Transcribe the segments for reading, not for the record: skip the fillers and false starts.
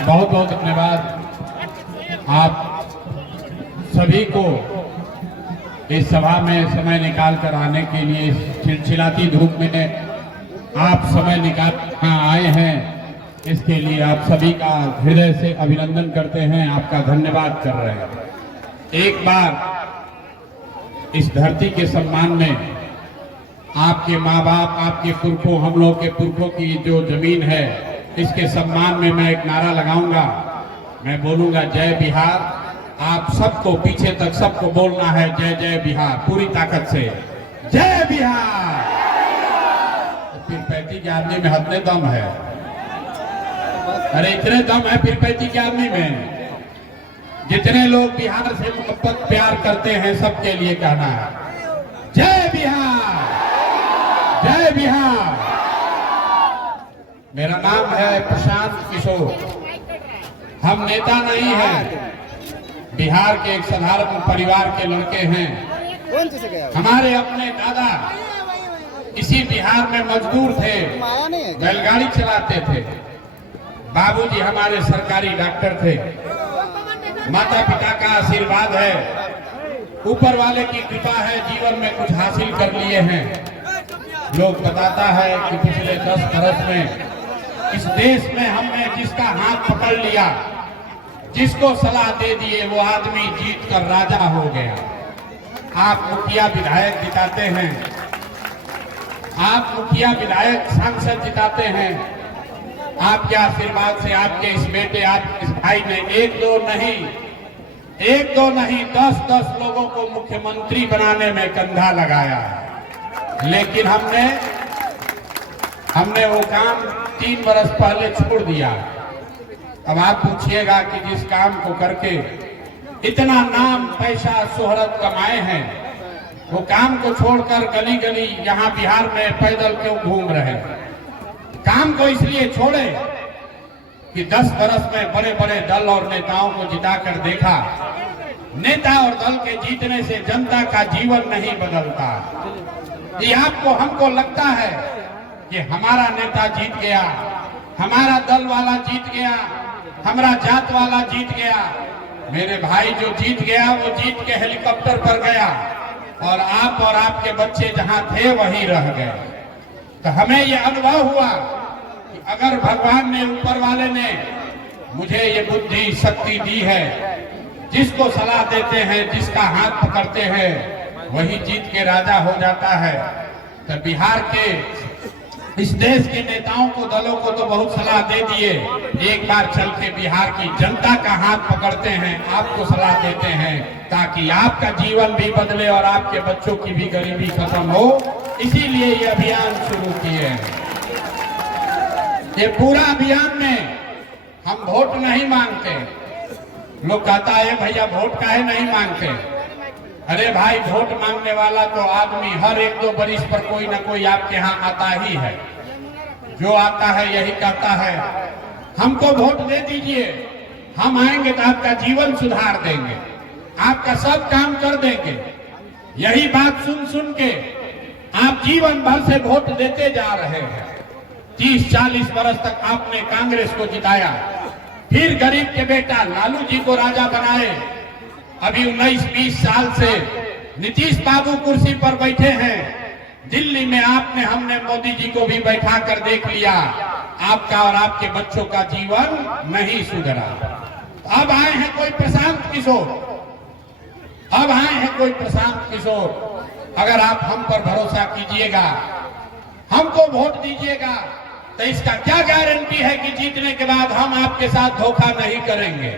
बहुत बहुत धन्यवाद आप सभी को इस सभा में समय निकाल कर आने के लिए। चिलचिलाती धूप में आप समय निकाल यहाँ आए हैं, इसके लिए आप सभी का हृदय से अभिनंदन करते हैं, आपका धन्यवाद कर रहे हैं। एक बार इस धरती के सम्मान में आपके माँ बाप, आपके पुरखों, हम लोग के पुरखों की जो जमीन है, इसके सम्मान में मैं एक नारा लगाऊंगा। मैं बोलूंगा जय बिहार। आप सबको पीछे तक सबको बोलना है जय जय बिहार, पूरी ताकत से जय बिहार। फिर 35 में हदने दम है, अरे इतने दम है फिर 35 में। जितने लोग बिहार से मोहब्बत प्यार करते हैं सबके लिए कहना है जय बिहार, जय बिहार। मेरा नाम है प्रशांत किशोर। हम नेता नहीं हैं, बिहार के एक साधारण परिवार के लड़के हैं। हमारे अपने दादा इसी बिहार में मजदूर थे, बैलगाड़ी चलाते थे। बाबूजी हमारे सरकारी डॉक्टर थे। माता पिता का आशीर्वाद है, ऊपर वाले की कृपा है, जीवन में कुछ हासिल कर लिए हैं। लोग बताता है कि पिछले 10 बरस में इस देश में हमने जिसका हाथ पकड़ लिया, जिसको सलाह दे दिए, वो आदमी जीत कर राजा हो गया। आप मुखिया विधायक जिताते हैं, आप मुखिया विधायक सांसद जिताते हैं। आपके आशीर्वाद से आपके इस बेटे, आपके इस भाई ने एक दो नहीं 10-10 लोगों को मुख्यमंत्री बनाने में कंधा लगाया। लेकिन हमने वो काम 3 बरस पहले छोड़ दिया। अब आप पूछिएगा कि जिस काम को करके इतना नाम, पैसा, शोहरत कमाए हैं, वो काम को छोड़कर गली गली यहाँ बिहार में पैदल क्यों घूम रहे हैं? काम को इसलिए छोड़े कि 10 बरस में बड़े बड़े दल और नेताओं को जिताकर देखा, नेता और दल के जीतने से जनता का जीवन नहीं बदलता। ये आपको हमको लगता है कि हमारा नेता जीत गया, हमारा दल वाला जीत गया, हमारा जात वाला जीत गया। मेरे भाई जो जीत गया वो जीत के हेलीकॉप्टर पर गया और आप और आपके बच्चे जहां थे वहीं रह गए। तो हमें ये अनुभव हुआ कि अगर भगवान ने, ऊपर वाले ने मुझे ये बुद्धि शक्ति दी है, जिसको सलाह देते हैं, जिसका हाथ पकड़ते हैं, वही जीत के राजा हो जाता है। तो बिहार के, इस देश के नेताओं को, दलों को तो बहुत सलाह दे दिए। एक बार चल के बिहार की जनता का हाथ पकड़ते हैं, आपको सलाह देते हैं, ताकि आपका जीवन भी बदले और आपके बच्चों की भी गरीबी खत्म हो। इसीलिए ये अभियान शुरू किए हैं। ये पूरा अभियान में हम वोट नहीं मांगते। लोग कहता है भैया वोट काहे नहीं मांगते? अरे भाई, वोट मांगने वाला तो आदमी हर 1-2 बरिस पर कोई ना कोई आपके यहाँ आता ही है। जो आता है यही कहता है हमको वोट दे दीजिए, हम आएंगे तो आपका जीवन सुधार देंगे, आपका सब काम कर देंगे। यही बात सुन सुन के आप जीवन भर से वोट देते जा रहे हैं। 30-40 बरस तक आपने कांग्रेस को जिताया, फिर गरीब के बेटा लालू जी को राजा बनाए। अभी 19-20 साल से नीतीश बाबू कुर्सी पर बैठे हैं। दिल्ली में आपने, हमने मोदी जी को भी बैठा कर देख लिया, आपका और आपके बच्चों का जीवन नहीं सुधरा। अब आए हैं कोई प्रशांत किशोर, अब आए हैं कोई प्रशांत किशोर। अगर आप हम पर भरोसा कीजिएगा, हमको वोट दीजिएगा, तो इसका क्या गारंटी है कि जीतने के बाद हम आपके साथ धोखा नहीं करेंगे?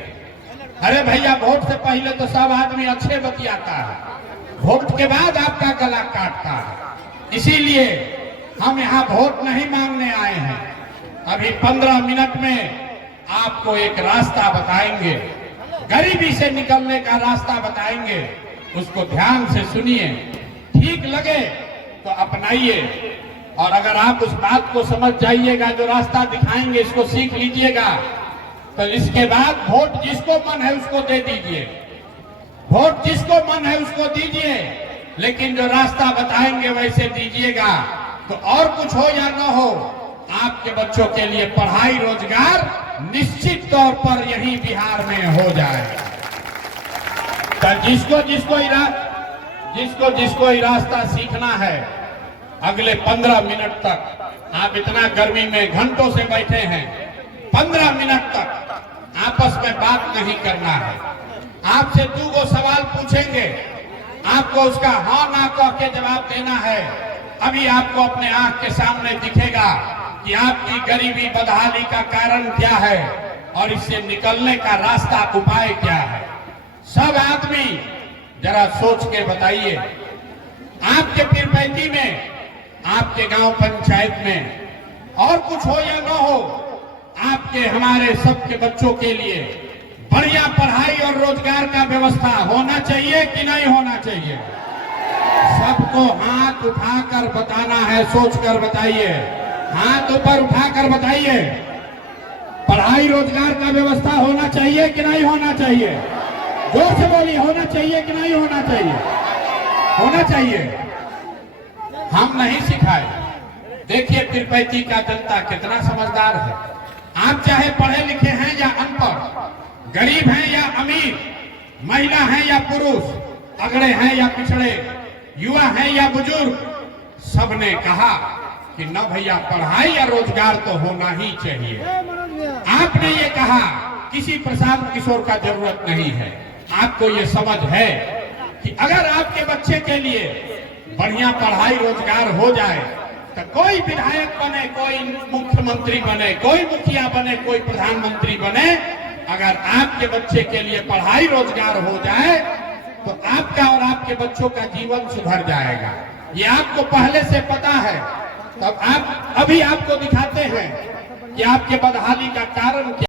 अरे भैया, वोट से पहले तो सब आदमी अच्छे बतियाता है, वोट के बाद आपका गला काटता है। इसीलिए हम यहाँ वोट नहीं मांगने आए हैं। अभी 15 मिनट में आपको एक रास्ता बताएंगे, गरीबी से निकलने का रास्ता बताएंगे। उसको ध्यान से सुनिए, ठीक लगे तो अपनाइए, और अगर आप उस बात को समझ जाइएगा, जो रास्ता दिखाएंगे इसको सीख लीजिएगा, तो इसके बाद वोट जिसको मन है उसको दे दीजिए, वोट जिसको मन है उसको दीजिए, लेकिन जो रास्ता बताएंगे वैसे दीजिएगा। तो और कुछ हो या न हो, आपके बच्चों के लिए पढ़ाई रोजगार निश्चित तौर पर यही बिहार में हो जाए। तो जिसको ही रास्ता सीखना है, अगले 15 मिनट तक आप इतना गर्मी में घंटों से बैठे हैं, 15 मिनट तक आपस में बात नहीं करना है। आपसे 2 सवाल पूछेंगे, आपको उसका हाँ ना कह के जवाब देना है। अभी आपको अपने आंख के सामने दिखेगा कि आपकी गरीबी बदहाली का कारण क्या है और इससे निकलने का रास्ता उपाय क्या है। सब आदमी जरा सोच के बताइए, आपके पीरपैंती में, आपके गांव पंचायत में और कुछ हो या न हो, आपके हमारे सबके बच्चों के लिए बढ़िया पढ़ाई और रोजगार का व्यवस्था होना चाहिए कि नहीं होना चाहिए? सबको हाथ उठाकर बताना है, सोचकर बताइए, हाथ ऊपर उठाकर बताइए। पढ़ाई रोजगार का व्यवस्था होना चाहिए कि नहीं होना चाहिए? जोर से बोलिए, होना चाहिए कि नहीं होना चाहिए? होना चाहिए। हम नहीं सिखाए। देखिए पीरपैंती का जनता कितना समझदार है। आप चाहे पढ़े लिखे हैं या अनपढ़, गरीब हैं या अमीर, महिला हैं या पुरुष, अगड़े हैं या पिछड़े, युवा हैं या बुजुर्ग, सबने कहा कि न भैया पढ़ाई या रोजगार तो होना ही चाहिए। आपने ये कहा, किसी प्रशांत किशोर का जरूरत नहीं है। आपको ये समझ है कि अगर आपके बच्चे के लिए बढ़िया पढ़ाई रोजगार हो जाए तो कोई विधायक बने, कोई मुख्यमंत्री बने, कोई मुखिया बने, कोई प्रधानमंत्री बने, अगर आपके बच्चे के लिए पढ़ाई रोजगार हो जाए तो आपका और आपके बच्चों का जीवन सुधर जाएगा। ये आपको पहले से पता है। तब आप अभी आपको दिखाते हैं कि आपके बदहाली का कारण क्या